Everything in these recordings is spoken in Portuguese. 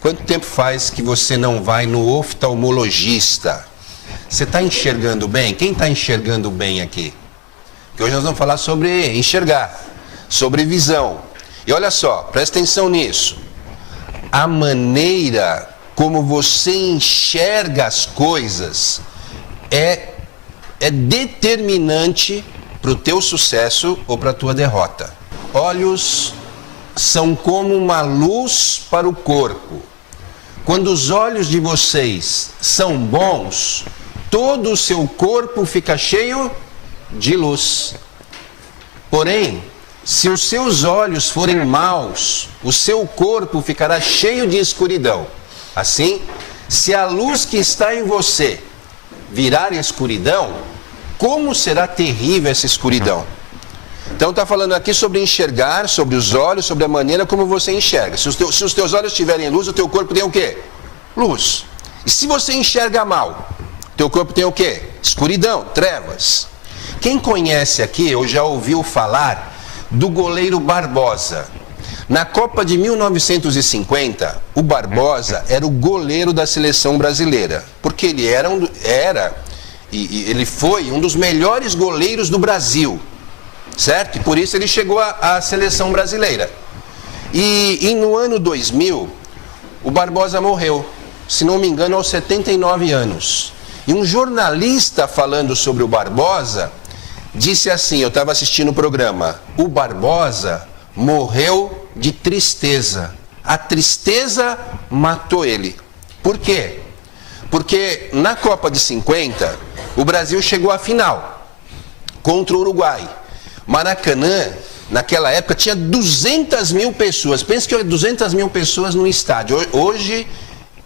Quanto tempo faz que você não vai no oftalmologista? Você está enxergando bem? Quem está enxergando bem aqui? Porque hoje nós vamos falar sobre enxergar, sobre visão. E olha só, presta atenção nisso. A maneira como você enxerga as coisas é determinante para o teu sucesso ou para a tua derrota. Olhos são como uma luz para o corpo. Quando os olhos de vocês são bons, todo o seu corpo fica cheio de luz. Porém, se os seus olhos forem maus, o seu corpo ficará cheio de escuridão. Assim, se a luz que está em você virar escuridão, como será terrível essa escuridão? Então está falando aqui sobre enxergar, sobre os olhos, sobre a maneira como você enxerga. Se os teus olhos tiverem luz, o teu corpo tem o quê? Luz. E se você enxerga mal, o teu corpo tem o quê? Escuridão, trevas. Quem conhece aqui, ou já ouviu falar do goleiro Barbosa? Na Copa de 1950, o Barbosa era o goleiro da seleção brasileira, porque ele ele foi um dos melhores goleiros do Brasil. Certo? E por isso ele chegou à seleção brasileira. E no ano 2000, o Barbosa morreu, se não me engano, aos 79 anos. E um jornalista falando sobre o Barbosa disse assim, eu estava assistindo o programa, o Barbosa morreu de tristeza. A tristeza matou ele. Por quê? Porque na Copa de 50, o Brasil chegou à final contra o Uruguai. Maracanã, naquela época, tinha 200 mil pessoas. Pensa que 200 mil pessoas num estádio. Hoje,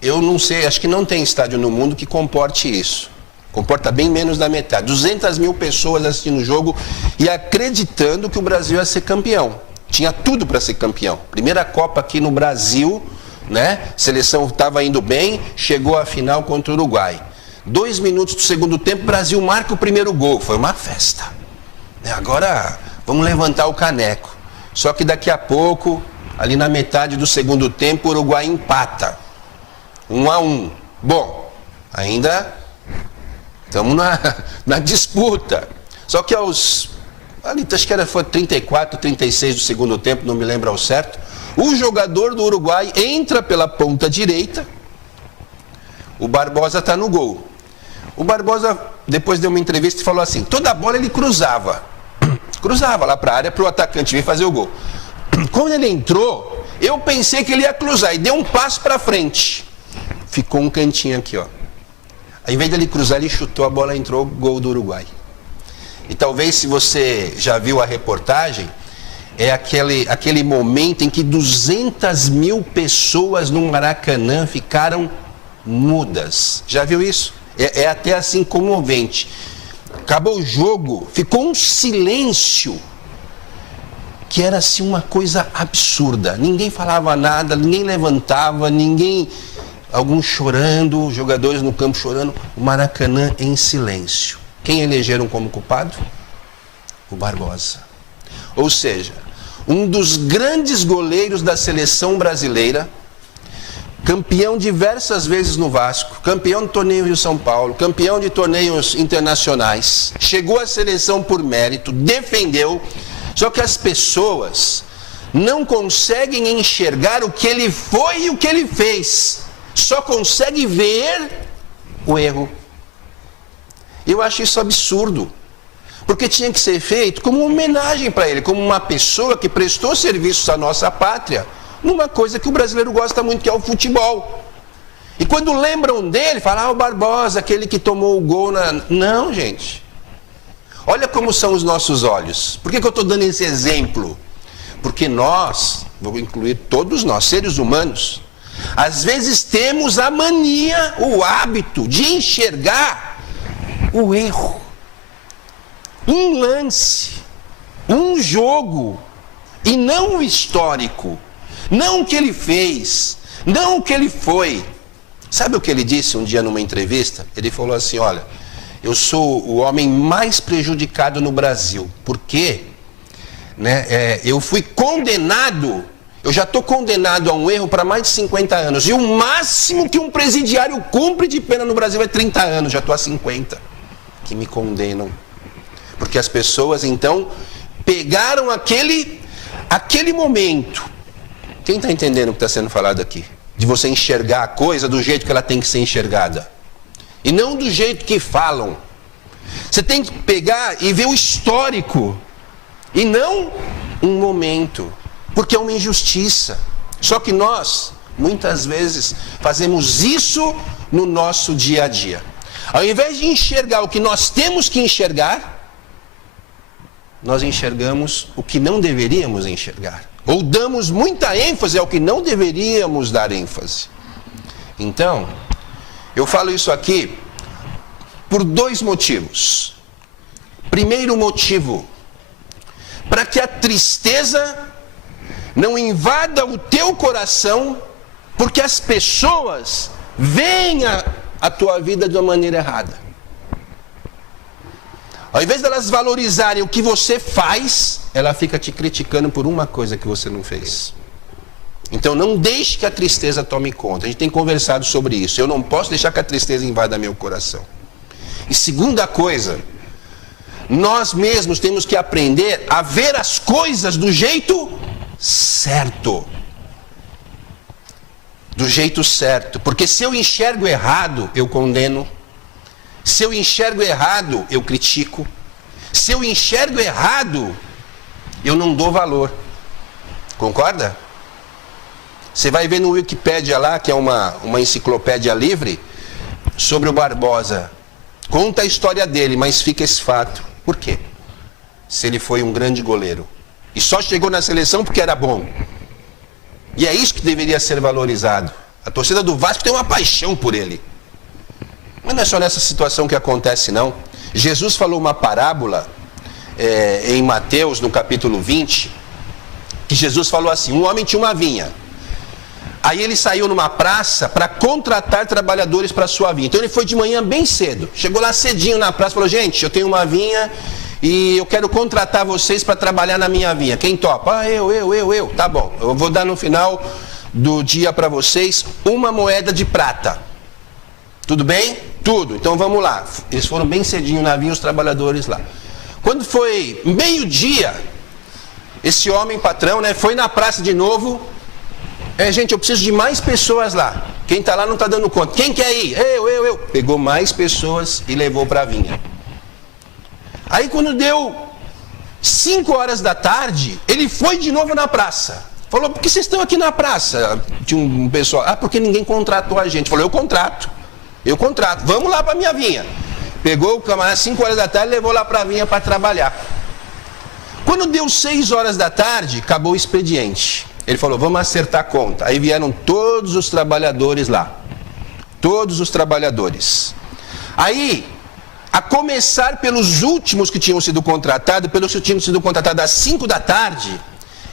eu não sei, acho que não tem estádio no mundo que comporte isso. Comporta bem menos da metade. 200 mil pessoas assistindo o jogo e acreditando que o Brasil ia ser campeão. Tinha tudo para ser campeão. Primeira Copa aqui no Brasil, né? Seleção estava indo bem, chegou à final contra o Uruguai. 2 minutos do segundo tempo, o Brasil marca o primeiro gol. Foi uma festa. Agora vamos levantar o caneco. Só que daqui a pouco, ali na metade do segundo tempo, o Uruguai empata. 1-1. Bom, ainda estamos na disputa. Só que ali acho que foi 34, 36 do segundo tempo, não me lembro ao certo. O jogador do Uruguai entra pela ponta direita. O Barbosa está no gol. O Barbosa, depois deu uma entrevista e falou assim, toda a bola ele cruzava lá para a área para o atacante vir fazer o gol. Quando ele entrou, eu pensei que ele ia cruzar e deu um passo para frente. Ficou um cantinho aqui, ó. Ao invés dele cruzar, ele chutou, a bola entrou, gol do Uruguai. E talvez, se você já viu a reportagem, é aquele momento em que 200 mil pessoas no Maracanã ficaram mudas. Já viu isso? É até assim comovente. Acabou o jogo, ficou um silêncio que era assim uma coisa absurda. Ninguém falava nada, ninguém levantava, alguns chorando, jogadores no campo chorando, o Maracanã em silêncio. Quem elegeram como culpado? O Barbosa. Ou seja, um dos grandes goleiros da seleção brasileira, campeão diversas vezes no Vasco, campeão de torneio Rio São Paulo, campeão de torneios internacionais, chegou à seleção por mérito, defendeu, só que as pessoas não conseguem enxergar o que ele foi e o que ele fez, só conseguem ver o erro. Eu acho isso absurdo, porque tinha que ser feito como uma homenagem para ele, como uma pessoa que prestou serviços à nossa pátria, numa coisa que o brasileiro gosta muito, que é o futebol. E quando lembram dele, falam, o Barbosa, aquele que tomou o gol Não, gente. Olha como são os nossos olhos. Por que eu estou dando esse exemplo? Porque nós, vou incluir todos nós, seres humanos, às vezes temos a mania, o hábito de enxergar o erro. Um lance, um jogo, e não o histórico. Não o que ele fez, não o que ele foi. Sabe o que ele disse um dia numa entrevista? Ele falou assim, olha, eu sou o homem mais prejudicado no Brasil, porque eu fui condenado Eu já estou condenado a um erro para mais de 50 anos. E o máximo que um presidiário cumpre de pena no Brasil é 30 anos. Já estou a 50. Que me condenam. Porque as pessoas, então, pegaram aquele momento. Quem está entendendo o que está sendo falado aqui? De você enxergar a coisa do jeito que ela tem que ser enxergada. E não do jeito que falam. Você tem que pegar e ver o histórico. E não um momento. Porque é uma injustiça. Só que nós, muitas vezes, fazemos isso no nosso dia a dia. Ao invés de enxergar o que nós temos que enxergar, nós enxergamos o que não deveríamos enxergar. Ou damos muita ênfase ao que não deveríamos dar ênfase. Então, eu falo isso aqui por 2 motivos. Primeiro motivo, para que a tristeza não invada o teu coração, porque as pessoas veem a tua vida de uma maneira errada. Ao invés delas valorizarem o que você faz, ela fica te criticando por uma coisa que você não fez. Então não deixe que a tristeza tome conta. A gente tem conversado sobre isso. Eu não posso deixar que a tristeza invada meu coração. E segunda coisa, nós mesmos temos que aprender a ver as coisas do jeito certo. Do jeito certo. Porque se eu enxergo errado, eu condeno. Se eu enxergo errado, eu critico. Se eu enxergo errado, eu não dou valor. Concorda? Você vai ver no Wikipédia lá, que é uma enciclopédia livre, sobre o Barbosa. Conta a história dele, mas fica esse fato. Por quê? Se ele foi um grande goleiro. E só chegou na seleção porque era bom. E é isso que deveria ser valorizado. A torcida do Vasco tem uma paixão por ele. Mas não é só nessa situação que acontece, não. Jesus falou uma parábola em Mateus, no capítulo 20, que Jesus falou assim: um homem tinha uma vinha. Aí ele saiu numa praça para contratar trabalhadores para a sua vinha. Então ele foi de manhã bem cedo. Chegou lá cedinho na praça e falou: gente, eu tenho uma vinha e eu quero contratar vocês para trabalhar na minha vinha. Quem topa? Ah, eu. Tá bom, eu vou dar no final do dia para vocês 1 moeda de prata. Tudo bem? Tudo. Então vamos lá. Eles foram bem cedinho na vinha, os trabalhadores lá. Quando foi meio-dia, esse homem patrão, né, foi na praça de novo. Gente, eu preciso de mais pessoas lá. Quem está lá não está dando conta. Quem quer ir? Eu. Pegou mais pessoas e levou para a vinha. Aí quando deu 5 horas da tarde, ele foi de novo na praça. Falou: por que vocês estão aqui na praça? Tinha um pessoal: ah, porque ninguém contratou a gente. Falou: eu contrato, vamos lá para a minha vinha. Pegou o camarada 5 horas da tarde e levou lá para a vinha para trabalhar. Quando deu 6 horas da tarde, acabou o expediente. Ele falou: vamos acertar a conta. Aí vieram todos os trabalhadores lá. Todos os trabalhadores. Aí, a começar pelos últimos que tinham sido contratados, pelos que tinham sido contratados às 5 da tarde,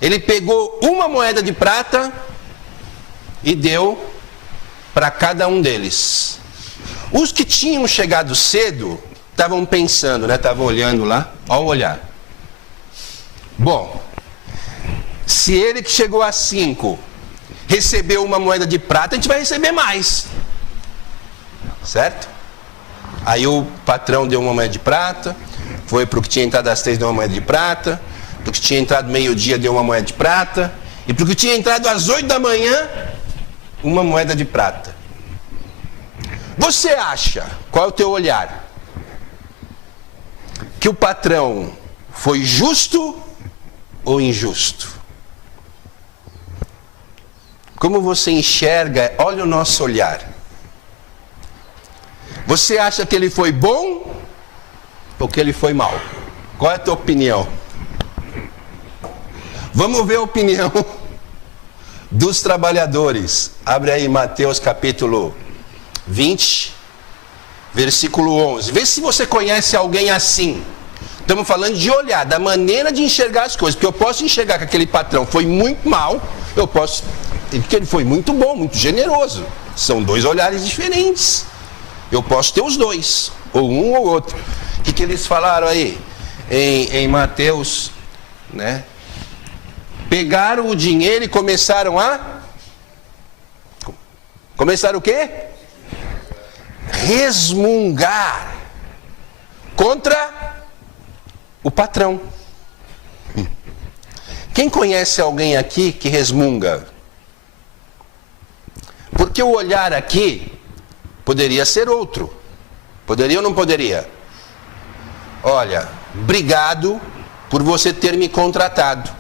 ele pegou 1 moeda de prata e deu para cada um deles. Os que tinham chegado cedo estavam pensando, né? Estavam olhando lá. Olha o olhar. Bom, se ele que chegou às 5 recebeu 1 moeda de prata, a gente vai receber mais. Certo? Aí o patrão deu 1 moeda de prata, foi para o que tinha entrado às 3 deu 1 moeda de prata, para o que tinha entrado meio-dia deu 1 moeda de prata, e para o que tinha entrado às 8 da manhã, 1 moeda de prata. Você acha, qual é o teu olhar? Que o patrão foi justo ou injusto? Como você enxerga? Olha o nosso olhar. Você acha que ele foi bom ou que ele foi mal? Qual é a tua opinião? Vamos ver a opinião dos trabalhadores. Abre aí Mateus capítulo 20, versículo 11. Vê se você conhece alguém assim. Estamos falando de olhar, da maneira de enxergar as coisas. Porque eu posso enxergar que aquele patrão foi muito mal, eu posso... Porque ele foi muito bom, muito generoso. São 2 olhares diferentes. Eu posso ter os 2, ou um ou outro. O que eles falaram aí? Em Mateus, né? pegaram o dinheiro e começaram a... Começaram o quê? Resmungar contra o patrão. Quem conhece alguém aqui que resmunga? Porque o olhar aqui poderia ser outro. Poderia ou não poderia? Olha, obrigado por você ter me contratado.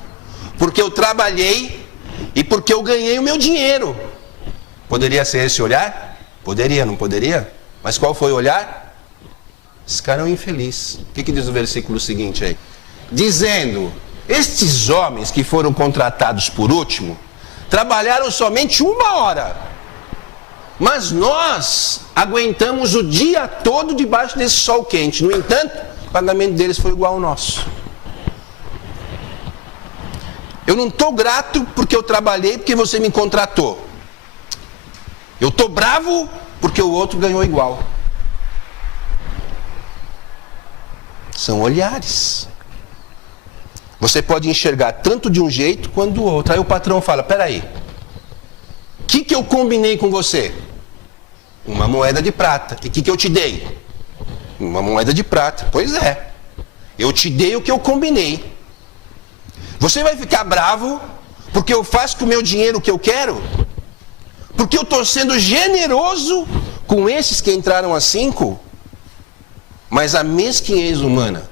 Porque eu trabalhei e porque eu ganhei o meu dinheiro. Poderia ser esse olhar? Poderia, não poderia? Mas qual foi o olhar? Esse cara é um infeliz. O que diz o versículo seguinte aí? Dizendo, estes homens que foram contratados por último, trabalharam somente 1 hora. Mas nós aguentamos o dia todo debaixo desse sol quente. No entanto, o pagamento deles foi igual ao nosso. Eu não estou grato porque eu trabalhei, porque você me contratou. Eu estou bravo porque o outro ganhou igual. São olhares. Você pode enxergar tanto de um jeito quanto do outro. Aí o patrão fala, peraí, o que eu combinei com você? Uma moeda de prata. E o que eu te dei? Uma moeda de prata. Pois é. Eu te dei o que eu combinei. Você vai ficar bravo porque eu faço com o meu dinheiro o que eu quero? Porque eu estou sendo generoso com esses que entraram a 5? Mas a mesquinhez humana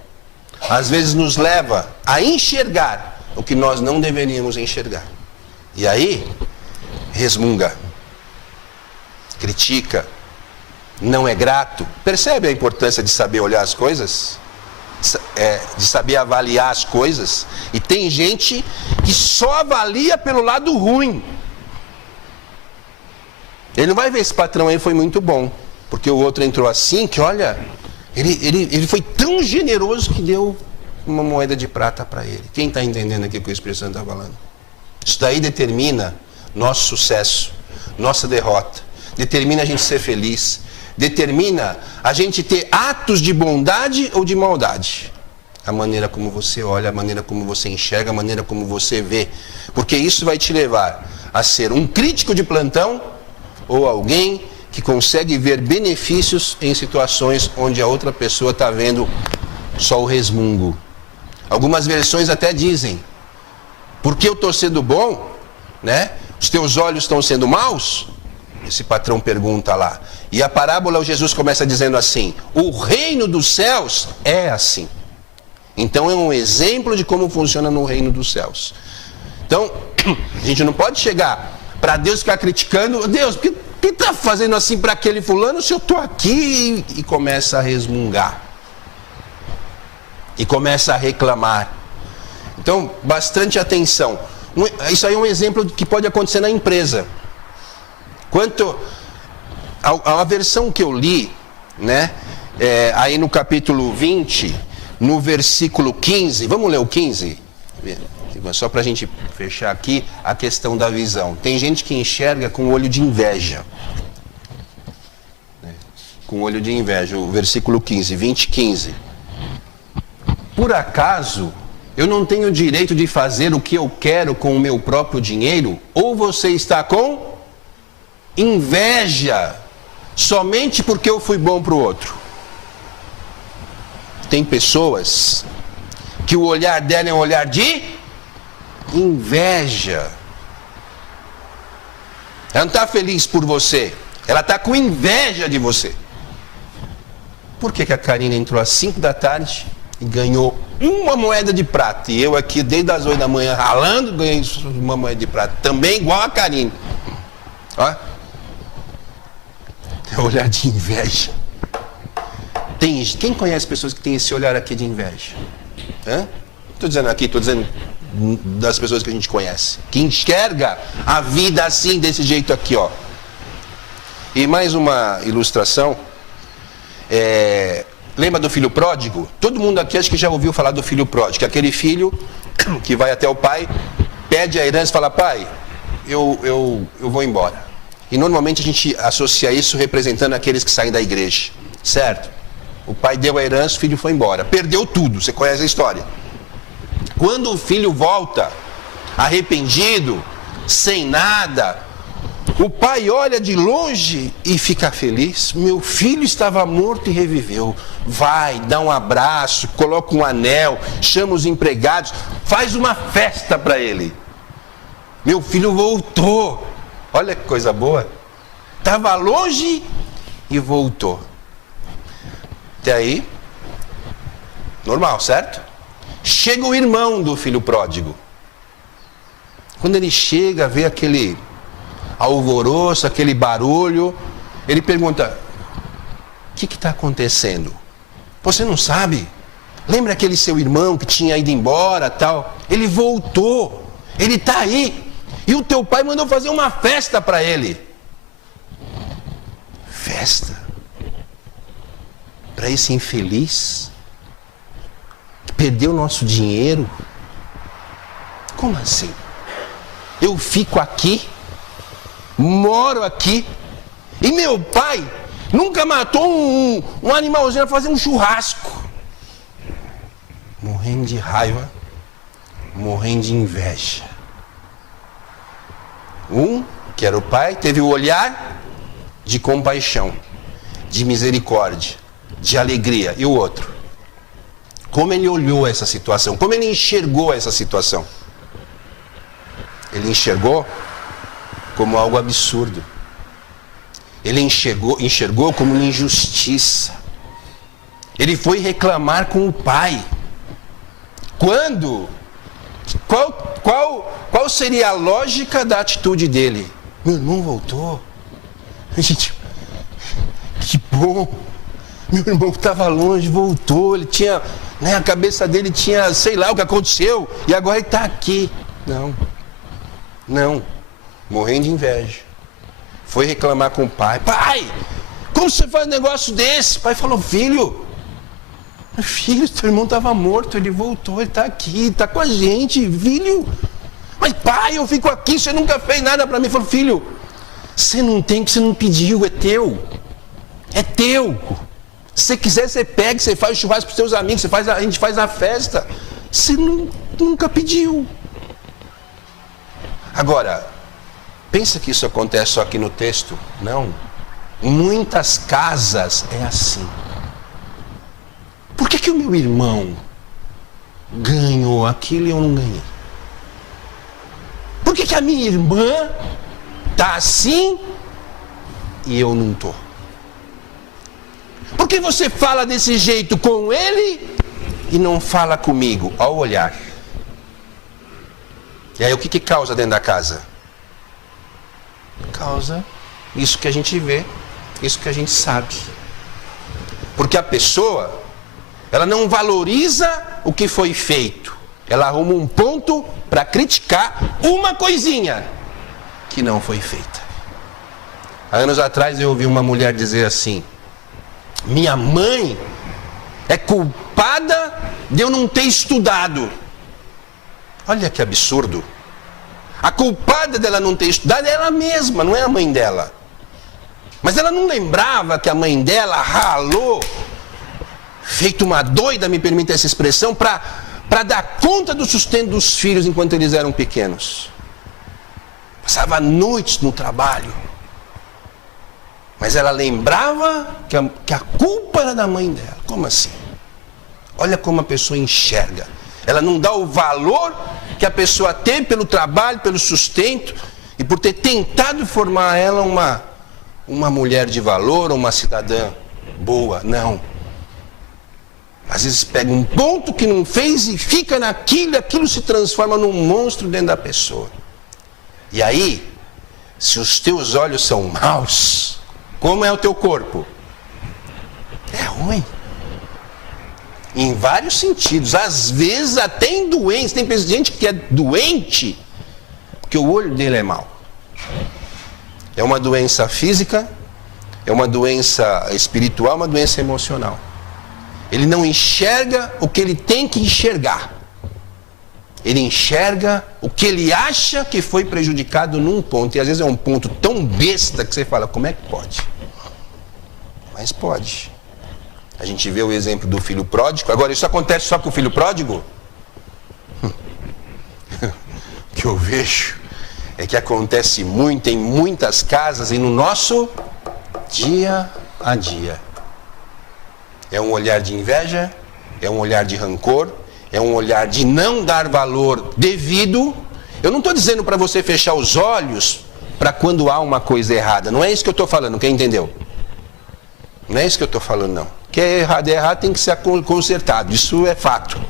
às vezes nos leva a enxergar o que nós não deveríamos enxergar. E aí, resmunga, critica, não é grato. Percebe a importância de saber olhar as coisas? De saber avaliar as coisas? E tem gente que só avalia pelo lado ruim. Ele não vai ver esse patrão aí foi muito bom, porque o outro entrou assim, que olha, ele foi tão generoso que deu uma moeda de prata para ele. Quem está entendendo aqui o que o Espírito Santo está falando? Isso daí determina nosso sucesso, nossa derrota, determina a gente ser feliz, determina a gente ter atos de bondade ou de maldade. A maneira como você olha, a maneira como você enxerga, a maneira como você vê. Porque isso vai te levar a ser um crítico de plantão ou alguém que consegue ver benefícios em situações onde a outra pessoa está vendo só o resmungo. Algumas versões até dizem, porque eu estou sendo bom, né? Os teus olhos estão sendo maus? Esse patrão pergunta lá. E a parábola, Jesus começa dizendo assim, o reino dos céus é assim. Então é um exemplo de como funciona no reino dos céus. Então, a gente não pode chegar para Deus ficar criticando, Deus, por que está fazendo assim para aquele fulano se eu estou aqui? E começa a resmungar. E começa a reclamar. Então, bastante atenção. Isso aí é um exemplo que pode acontecer na empresa. Quanto a versão que eu li, né, aí no capítulo 20, no versículo 15, vamos ler o 15? Só para a gente fechar aqui a questão da visão. Tem gente que enxerga com olho de inveja. Com olho de inveja, o versículo 15, 20, 15. Por acaso eu não tenho direito de fazer o que eu quero com o meu próprio dinheiro? Ou você está com inveja somente porque eu fui bom para o outro? Tem pessoas que o olhar dela é um olhar de inveja. Ela não está feliz por você, ela está com inveja de você. Por que a Karina entrou às 5 da tarde e ganhou uma moeda de prata? E eu aqui desde as 8 da manhã ralando, ganhei uma moeda de prata. Também igual a Karina. Ó. É um olhar de inveja. Quem conhece pessoas que têm esse olhar aqui de inveja? Estou dizendo aqui, estou dizendo das pessoas que a gente conhece. Que enxerga a vida assim, desse jeito aqui, ó. E mais uma ilustração. Lembra do filho pródigo? Todo mundo aqui acho que já ouviu falar do filho pródigo. Aquele filho que vai até o pai, pede a herança e fala, pai, eu vou embora. E normalmente a gente associa isso representando aqueles que saem da igreja. Certo? O pai deu a herança, o filho foi embora. Perdeu tudo, você conhece a história. Quando o filho volta, arrependido, sem nada. O pai olha de longe e fica feliz. Meu filho estava morto e reviveu. Vai, dá um abraço, coloca um anel, chama os empregados, faz uma festa para ele. Meu filho voltou. Olha que coisa boa. Estava longe e voltou. Até aí, normal, certo? Chega o irmão do filho pródigo. Quando ele chega, vê aquele alvoroço, aquele barulho, ele pergunta: o que está acontecendo? Você não sabe? Lembra aquele seu irmão que tinha ido embora, tal? Ele voltou, ele está aí, e o teu pai mandou fazer uma festa para ele. Festa? Para esse infeliz que perdeu nosso dinheiro? Como assim? Eu fico aqui, moro aqui, e meu pai nunca matou um animalzinho para fazer um churrasco. Morrendo de raiva, morrendo de inveja. Um, que era o pai, teve o olhar de compaixão, de misericórdia, de alegria. E o outro? Como ele olhou essa situação? Como ele enxergou essa situação? Ele enxergou como algo absurdo. Ele enxergou como uma injustiça. Ele foi reclamar com o pai. Quando? Qual seria a lógica da atitude dele? Meu irmão voltou. Gente, que bom. Meu irmão estava longe, voltou. Ele tinha, a cabeça dele tinha, sei lá o que aconteceu. E agora ele está aqui. Não. Morrendo de inveja. Foi reclamar com o pai. Pai, como você faz um negócio desse? O pai falou: filho, teu irmão estava morto, ele voltou, ele está aqui, está com a gente, filho. Mas pai, eu fico aqui, você nunca fez nada para mim. Ele falou: filho, você não tem o que você não pediu, é teu. É teu. Se você quiser, você pega, você faz o churrasco para os seus amigos, a gente faz a festa. Você nunca pediu. Agora, pensa que isso acontece só aqui no texto? Não. Em muitas casas é assim. Por que o meu irmão ganhou aquilo e eu não ganhei? Por que a minha irmã está assim e eu não estou? Por que você fala desse jeito com ele e não fala comigo? Ao olhar. E aí o que causa dentro da casa? Causa isso que a gente vê, isso que a gente sabe. Porque a pessoa, ela não valoriza o que foi feito. Ela arruma um ponto para criticar uma coisinha que não foi feita. Há anos atrás eu ouvi uma mulher dizer assim: minha mãe é culpada de eu não ter estudado. Olha que absurdo. A culpada dela não ter estudado é ela mesma, não é a mãe dela. Mas ela não lembrava que a mãe dela ralou, feito uma doida, me permite essa expressão, para dar conta do sustento dos filhos enquanto eles eram pequenos. Passava noites no trabalho. Mas ela lembrava que a culpa era da mãe dela. Como assim? Olha como a pessoa enxerga. Ela não dá o valor que a pessoa tem pelo trabalho, pelo sustento, e por ter tentado formar ela uma mulher de valor, uma cidadã boa. Não. Às vezes pega um ponto que não fez e fica naquilo, e aquilo se transforma num monstro dentro da pessoa. E aí, se os teus olhos são maus, como é o teu corpo? É ruim. Em vários sentidos. Às vezes até em doença. Tem gente que é doente porque o olho dele é mau. É uma doença física, é uma doença espiritual, uma doença emocional. Ele não enxerga o que ele tem que enxergar. Ele enxerga o que ele acha que foi prejudicado num ponto. E às vezes é um ponto tão besta que você fala: como é que pode? Mas pode. A gente vê o exemplo do filho pródigo. Agora, isso acontece só com o filho pródigo? que eu vejo é que acontece muito em muitas casas e no nosso dia a dia. É um olhar de inveja, é um olhar de rancor, é um olhar de não dar valor devido. Eu não estou dizendo para você fechar os olhos para quando há uma coisa errada. Não é isso que eu estou falando, quem entendeu? Não é isso que eu estou falando, não. Que é errado, tem que ser consertado. Isso é fato.